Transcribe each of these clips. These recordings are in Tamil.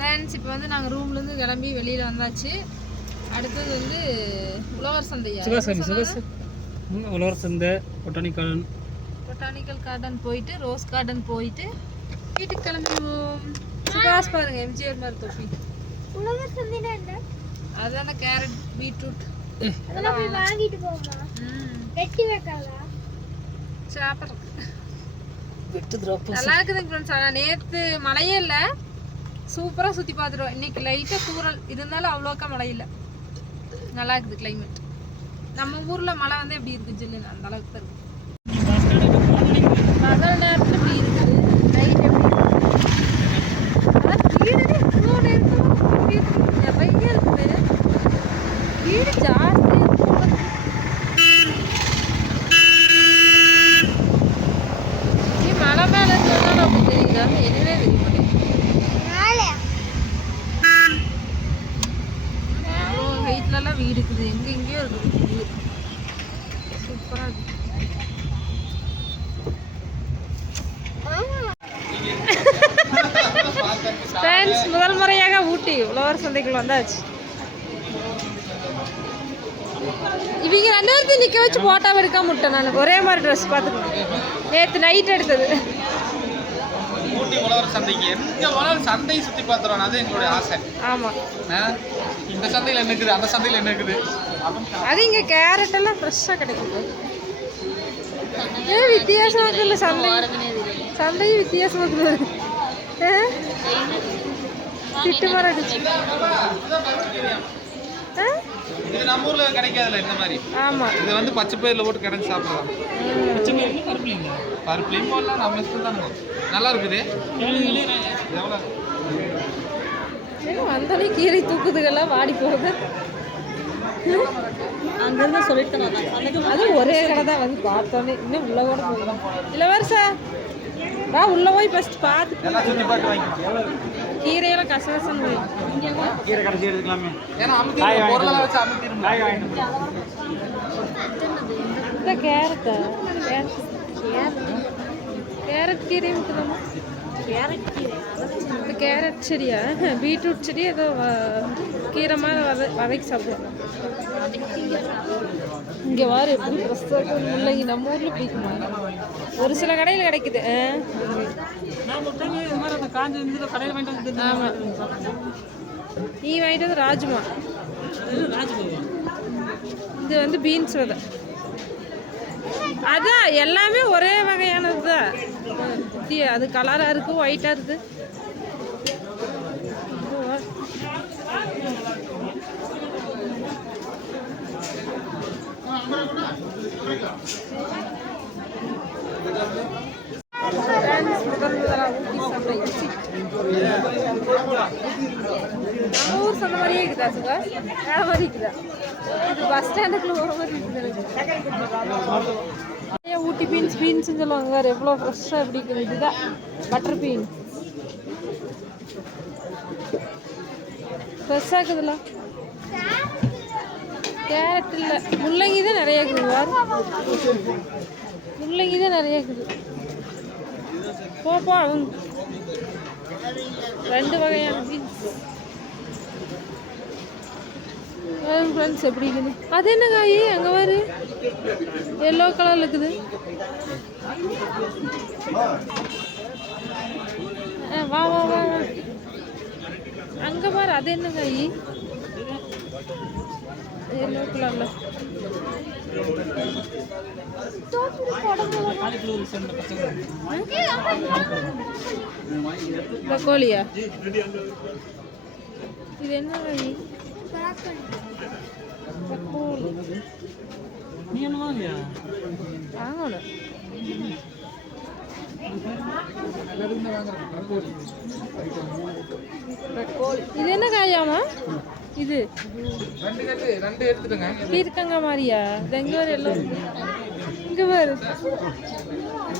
ஃப்ரெண்ட்ஸ் இப்போ வந்து நாங்கள் ரூம்லேருந்து கிளம்பி வெளியில் வந்தாச்சு. அடுத்தது வந்து உழவர் சந்தையா, உழவர் சந்தை, பொட்டானிக்கல் கார்டன் போயிட்டு ரோஸ் கார்டன் போயிட்டு வீட்டுக்கு கிளம்பிடுவோம். சுகாஸ் பாருங்க எம்ஜிஆர் மாதிரி தொப்பி. உழவர் சந்தைனா என்ன? அதான கேரட் பீட்ரூட் அதெல்லாம் போய் வாங்கிட்டு போமா? வெட்டி வைக்காதா? சாப்பிட்றதுக்கு வெட்டுதுறப்ப நல்லா இருக்குதுங்க ஃப்ரெண்ட்ஸ். ஆனால் நேற்று மழையே இல்லை, சூப்பராக சுற்றி பார்த்துருவோம். இன்னைக்கு லைட்டாக தூரல் இருந்தாலும் அவ்வளோக்கா மழை இல்லை. நல்லா இருக்குது கிளைமேட். நம்ம ஊரில் மழை வந்து எப்படி இருக்குது ஜில்லுன்னு அந்த அளவுக்கு தான் இருக்குது. பகல் நேரத்தில் இப்படி இருக்குது, நைட் எப்படி வீடு இவ்வளோ நேரத்தில் நிறைய இருக்குது. வீடு ஜாஸ்தி மலை மேலே இருக்கிறதுனால அப்படி தெரியுதா? என்னவே தெரிய மாட்டேங்குது. அவ்வளோ வெயிட்லலாம் வீடு இருக்குது, எங்கேயோ இருக்குது வீடு. சூப்பராக இருக்குது. ஃப்ரெண்ட்ஸ், முதல் முறையாக ஊட்டி உழவர் சந்தைக்குள்ள வந்தாச்சு. இவங்க 2 பேர்த்தையும் நிற்க வச்சு போட்டோ எடுக்காம விட்டேன். நான் ஒரே மாதிரி ட்ரெஸ் பார்த்துக்கணும். நேற்று நைட் எடுத்தது. ஊட்டி உழவர் சந்தைக்கு எங்க உழவர் சந்தை சுற்றி பார்த்துறோம், அது எங்களுடைய ஆசை. ஆமாம், இந்த சந்தையில் என்ன இருக்குது, அந்த சந்தையில் என்ன இருக்குது. அது இங்கே கேரட் எல்லாம் ஃப்ரெஷ்ஷாக கிடைக்கும். ஏன் வித்தியாசமாக இருக்குல்ல சந்தை? சந்தையும் வித்தியாசமாக இருக்குது. திட்டு மரம் அடிச்சு. இது நம்ம ஊர்ல கிடைக்காதுல்ல இந்த மாதிரி. ஆமா, இது வந்து பச்சை பயிரில் போட்டு கடைஞ்சி சாப்பிடலாம். பச்சை பயிறு பருப்புலையும் போடலாம், நம்ம இஷ்டம் தானே. நல்லா இருக்குது. எவ்வளோ வந்தாலே கீரை தூக்குதுகள்லாம் வாடி போகுது. அங்கிருந்து சொல்லிட்டு அது ஒரே கடை தான் வந்து பார்த்தோன்னே. இன்னும் உள்ள கூட போகலாம். இல்லை வருஷா வா, உள்ள போய் ஃபர்ஸ்ட் பார்த்து எல்லாம் சுற்றி பார்த்து வாங்கிக்கலாம். கீரையெல்லாம் கசகசன்னு கீரை கடைசி எடுத்துக்கலாமே. ஏன்னா அமுத்தி பொருளெல்லாம் வச்சு அமுத்திடும். இந்த கேரட்டா? கேரட் கீரை இருக்குதாம்மா? இந்த கேரட் செடியா, பீட்ரூட் செடி ஏதோ கீரை மாதிரி வதக்கி சாப்பிடுவோம். இங்கே வாரு எப்படி ஃப்ரெஷ்ஷாக முள்ளங்கி. நம்ம ஊரில் பிடிக்குமா? ஒரு சில கடையில் கிடைக்குது. ஆமாம், நீ வாங்கிட்டு வந்து ராஜ்மா. இது வந்து பீன்ஸ் விதை. அதான் எல்லாமே ஒரே வகையானது தான். அது கலராக இருக்குது, ஒயிட்டாக இருக்குது. நம்ம ஊர் சொன்ன மாதிரியே இருக்குதா சுகா? வேற மாதிரி இருக்குதா? இது பஸ் ஸ்டாண்டுக்குள்ள போகிற மாதிரி இருக்குது. ஊட்டி பீன்ஸ்ன்னு சொல்லுவாங்க. வேறு எவ்வளோ ஃப்ரெஷ்ஷாக எப்படி இருக்குது. இதுதான் பட்டர் பீன். ஃப்ரெஷ்ஷாக இருக்குதுல்ல. கேரட் இல்லை, முள்ளங்கி தான் நிறைய இருக்குது. முள்ளங்கி தான் நிறைய இருக்குது. போப்பா, 2 வகையான பீன்ஸ். ஃப்ரெண்ட்ஸ் எப்படி இருக்குது? அது என்ன காய்? அங்கே பாரு, எல்லோ கலரில் இருக்குது. வா வா வா வா, அங்கே பாரு, அது என்ன காய்? எல்லோ கலரில். கோழியா? இது என்ன காய்? வாங்கணும். இது என்ன காயாமா? இது பீர்க்கங்க மாதிரியா? எங்க ஒரு எல்லாம் இங்க பாரு,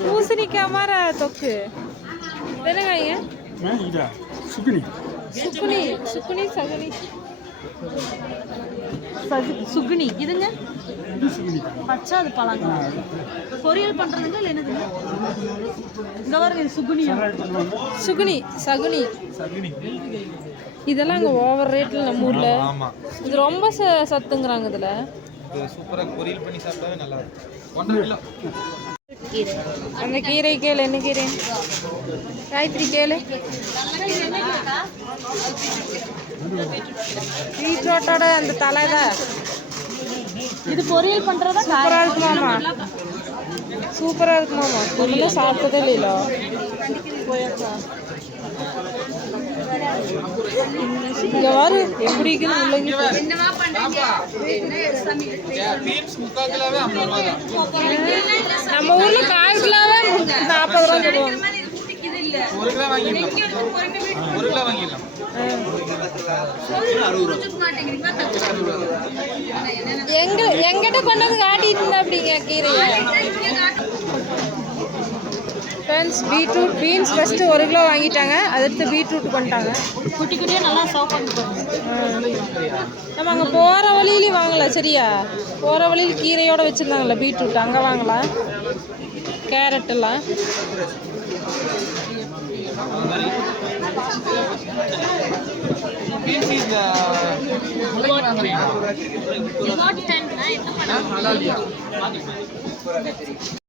பூசணிக்காய் மாதிரி தொக்கு. என்ன காய? சுக்குனி. சுக்குனி சகுனி. சுகுனி இதுங்க பச்சை அது பழங்க பொரியல் பண்றதுங்க இல்லை என்னதுங்க இங்க பாருங்க இது சுகுனியா சுகுனி சகுனி இதெல்லாம் அங்கே ஓவர் ரேட்டில் நம்ம ஊரில் ஆமா இது ரொம்ப சத்துங்கிறாங்க இதில். இது சூப்பரா பொரியல் பண்ணி சாப்பிட்டாவே நல்லா இருக்கும் 1.5 கிலோ அந்த கீரை கேளு, என்ன கீரை? காய்கறி கேளு. பீட்ரூட்டோட அந்த தலை தான் இது பொரியல் பண்றதா சூப்பராக இருக்குமாமா, சூப்பராக இருக்குமாமா. பொரியல சாப்பிட்டதே இல்லையில. இங்க வரு எப்படி இருக்குன்னு உள்ளங்க. பீன்ஸ் 3/4 கிலோவே 50 ரூபா தான். நம்ம ஊர்ல 1/4 கிலோவே 40 ரூபா சொல்லுவாங்க. 1 கிலோ வாங்கிடலாம், 1 கிலோ வாங்கிடலாம். எங்கிட்ட கொண்டு வந்து காட்டிட்டு இருந்தா அப்படிங்க கீரையை. Friends, beetroot beans first 1 kilo வாங்கிட்டாங்க. அடுத்து பீட்ரூட் கொண்டுட்டாங்க. குட்டி குட்டியாக நல்லா சர்வ் பண்ணிட்டு நம்ம அங்கே போகிற வழியிலையும் வாங்கலாம். சரியா, போகிற வழியில் கீரையோடு வச்சுருந்தாங்கல்ல பீட்ரூட், அங்கே வாங்கலாம். கேரட் எல்லாம் பீன்ஸ் இந்த முளைக்கு வாங்குறீங்களா? நல்லா இல்லையா?